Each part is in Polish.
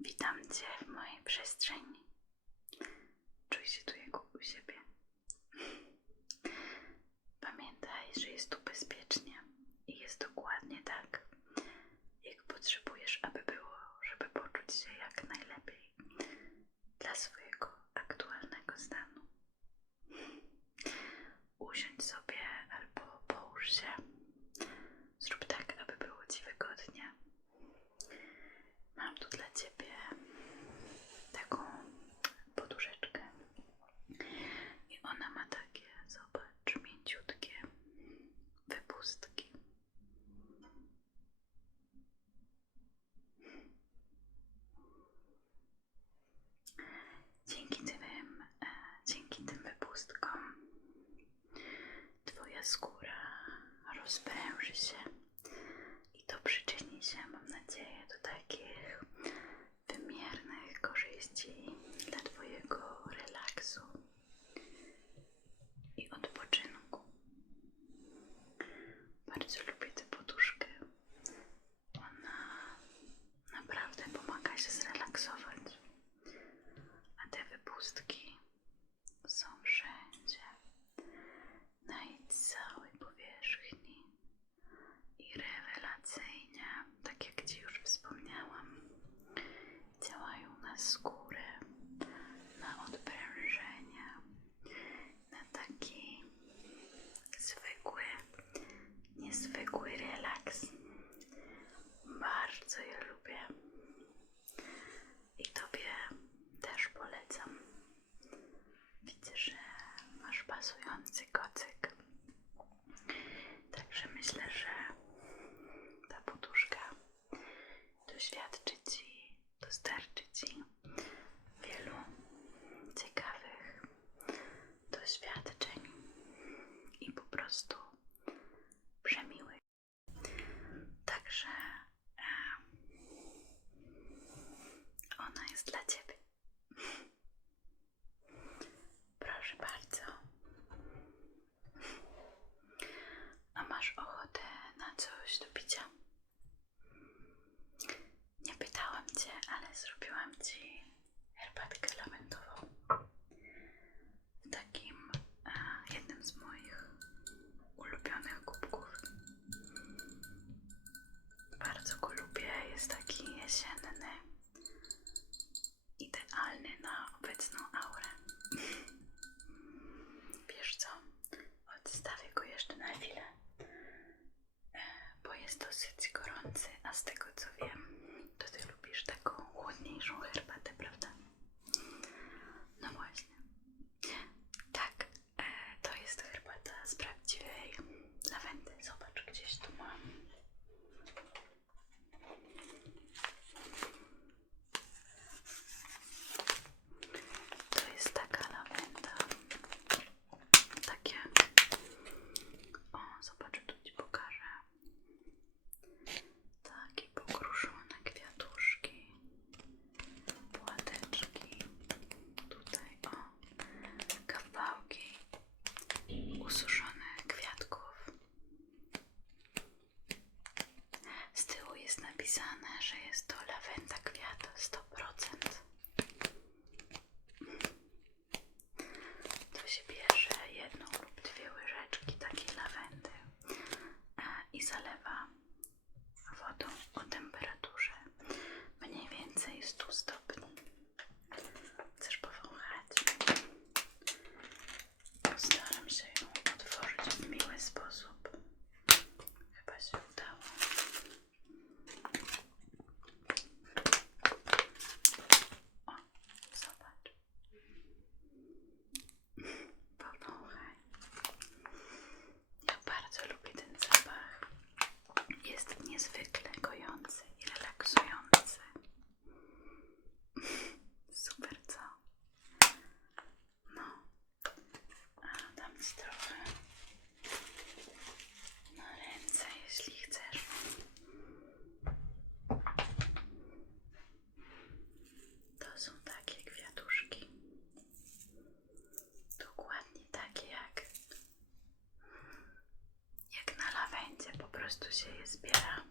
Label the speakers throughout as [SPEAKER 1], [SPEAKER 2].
[SPEAKER 1] Witam Cię w mojej przestrzeni. Czuj się tu jak u siebie. разбираемся She's je.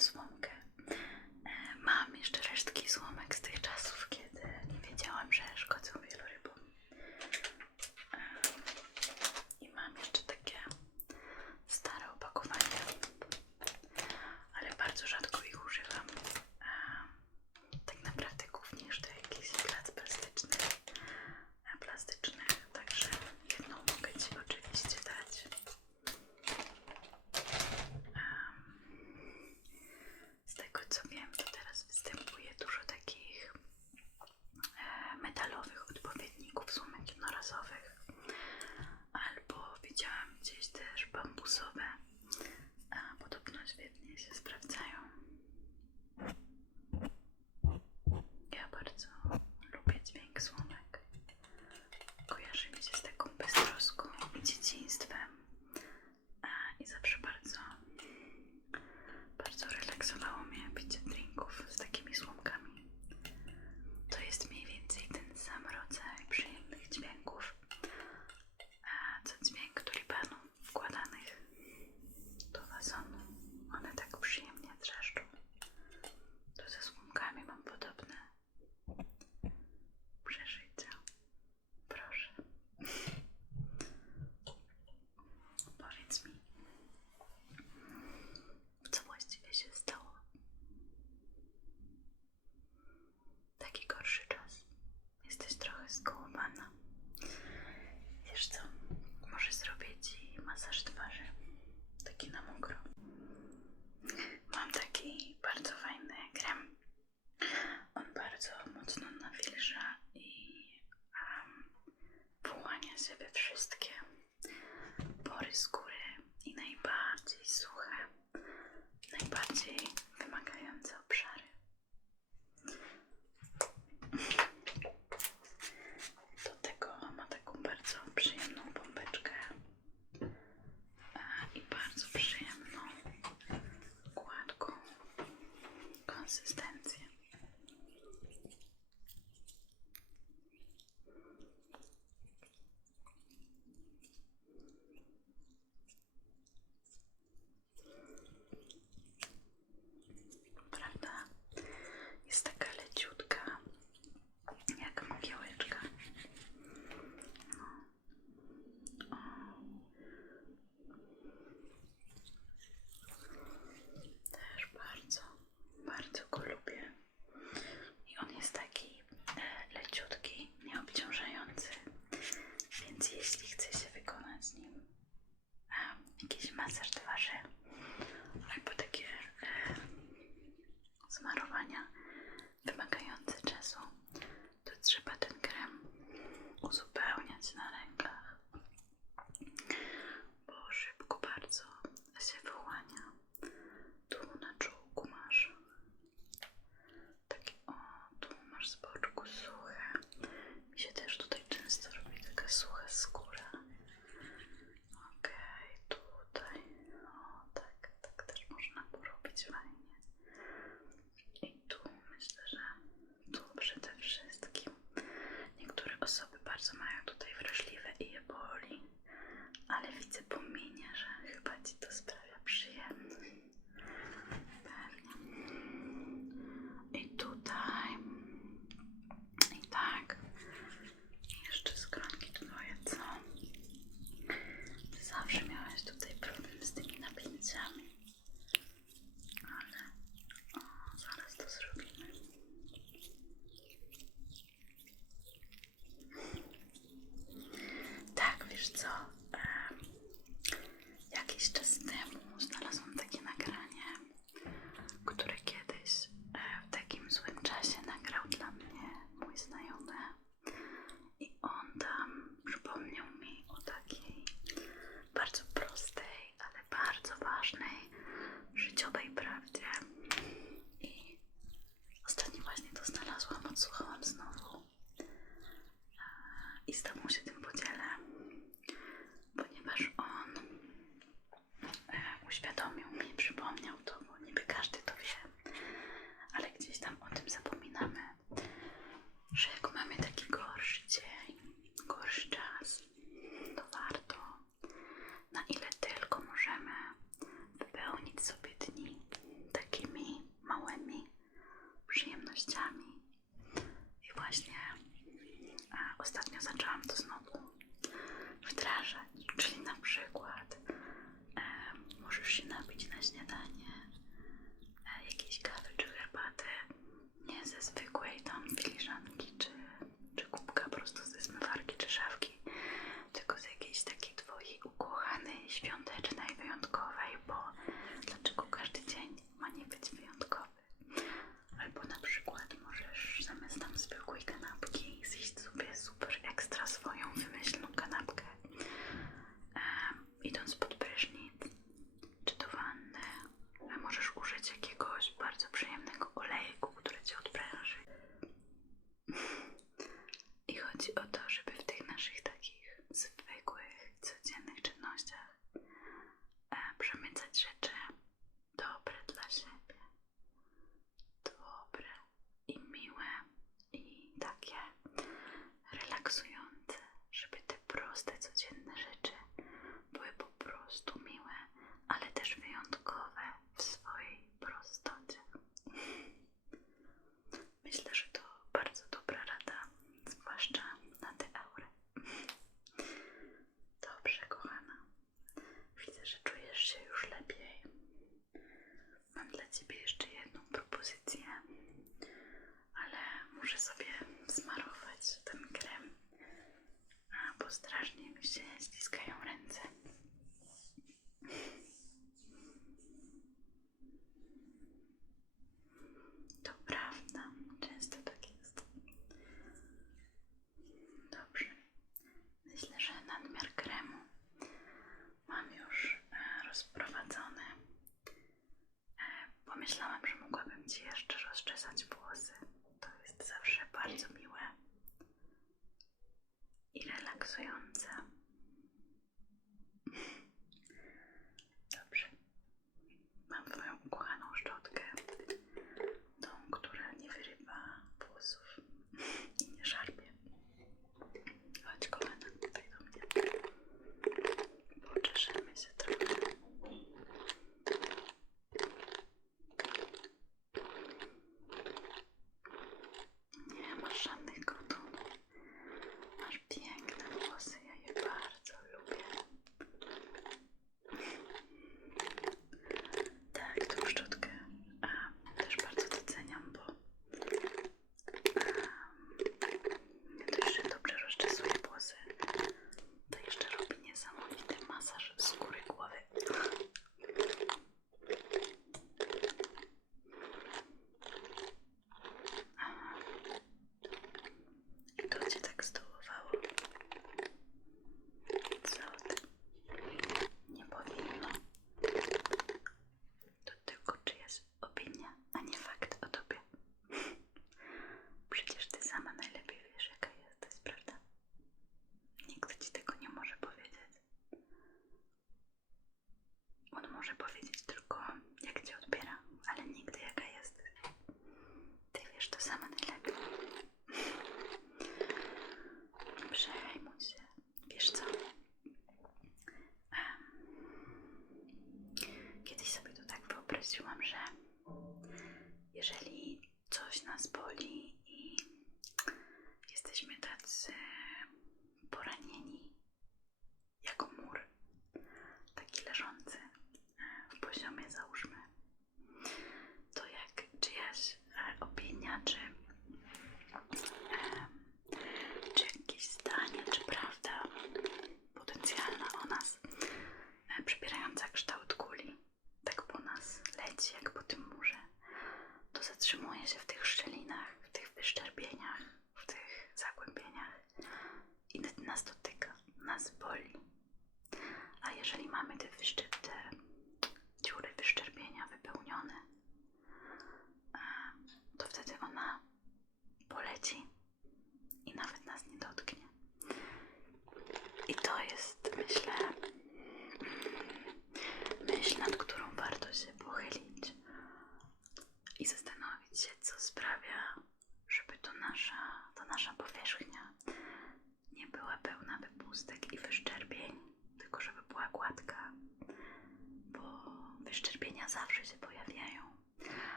[SPEAKER 1] słomkę. E, mam jeszcze resztki słomek z jak mamy taki gorszy dzień, gorszy czas, to warto. Na ile tylko możemy wypełnić sobie dni takimi małymi przyjemnościami. I właśnie ostatnio zaczęłam to znowu wdrażać, czyli na przykład możesz się napić na śniadanie. czesać włosy. To jest zawsze bardzo miłe.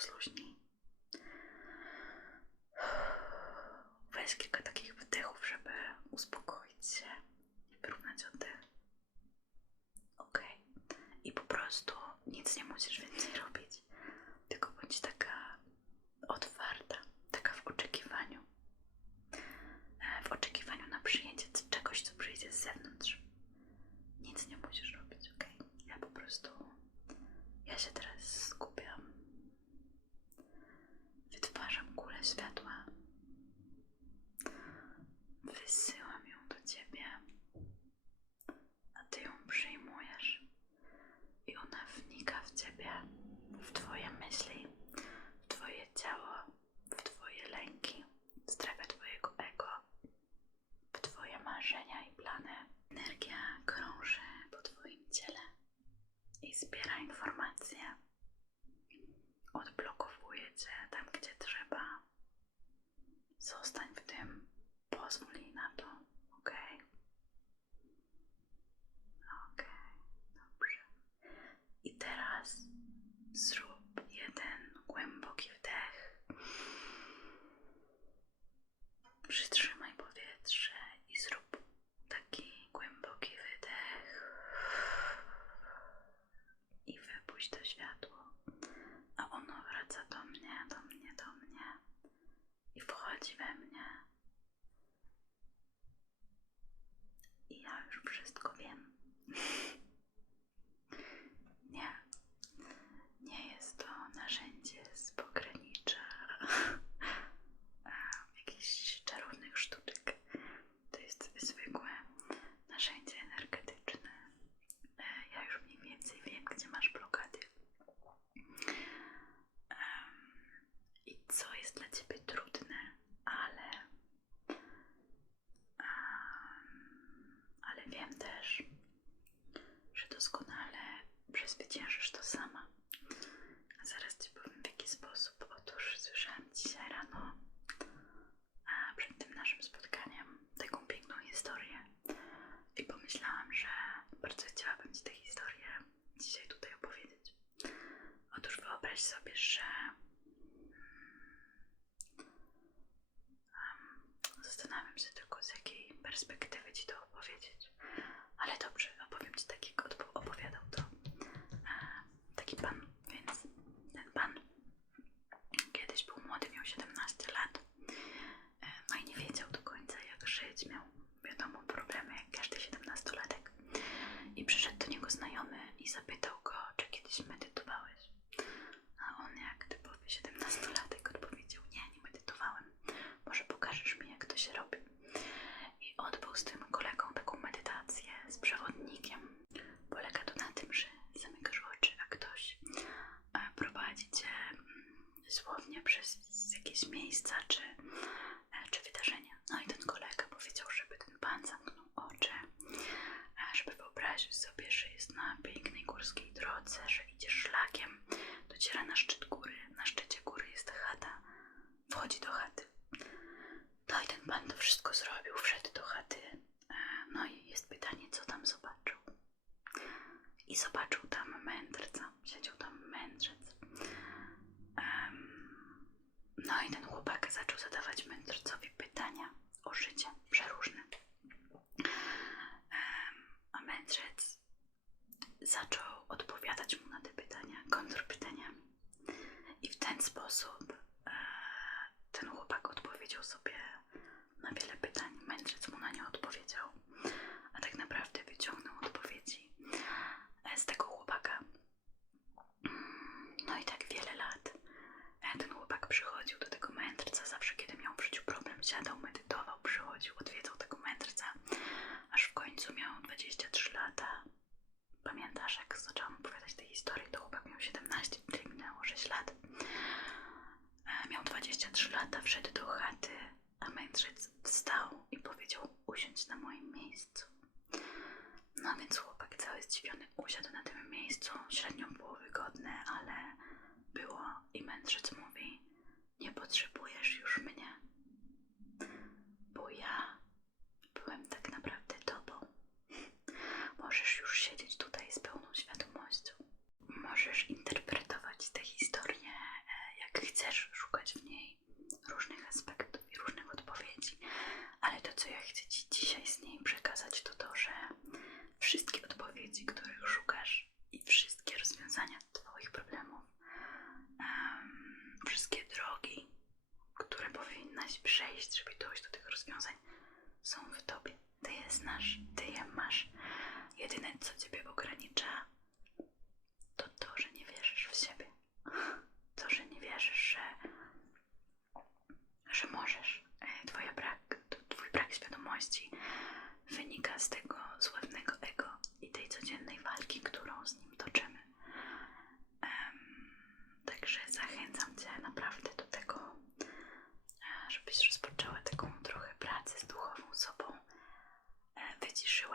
[SPEAKER 1] Tak rozluźnij. Weź kilka takich wydechów, żeby uspokoić się i wyrównać oddech. Ok. I po prostu nic nie musisz zbiera informacje, odblokowuje cię tam, gdzie trzeba. Zostań w tym, pozwól na to, ok? Ok, dobrze. I teraz zrób wszystko wiem. wyobraź sobie, że zastanawiam się tylko, z jakiej perspektywy ci to opowiedzieć. Ale dobrze, opowiem ci tak, jak opowiadał to e, taki pan. Więc ten pan kiedyś był młody, miał 17 lat, e, no i nie wiedział do końca, jak żyć. Miał, wiadomo, problemy jak każdy 17-latek. I przyszedł do niego znajomy i zapytał go, czy kiedyś medytuje przez jakieś miejsca, czy also been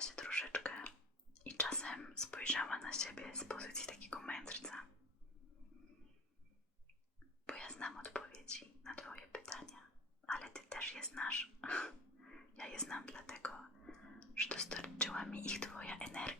[SPEAKER 1] się troszeczkę i czasem spojrzała na siebie z pozycji takiego mędrca. Bo ja znam odpowiedzi na Twoje pytania, ale Ty też je znasz. Ja je znam dlatego, że dostarczyła mi ich Twoja energia.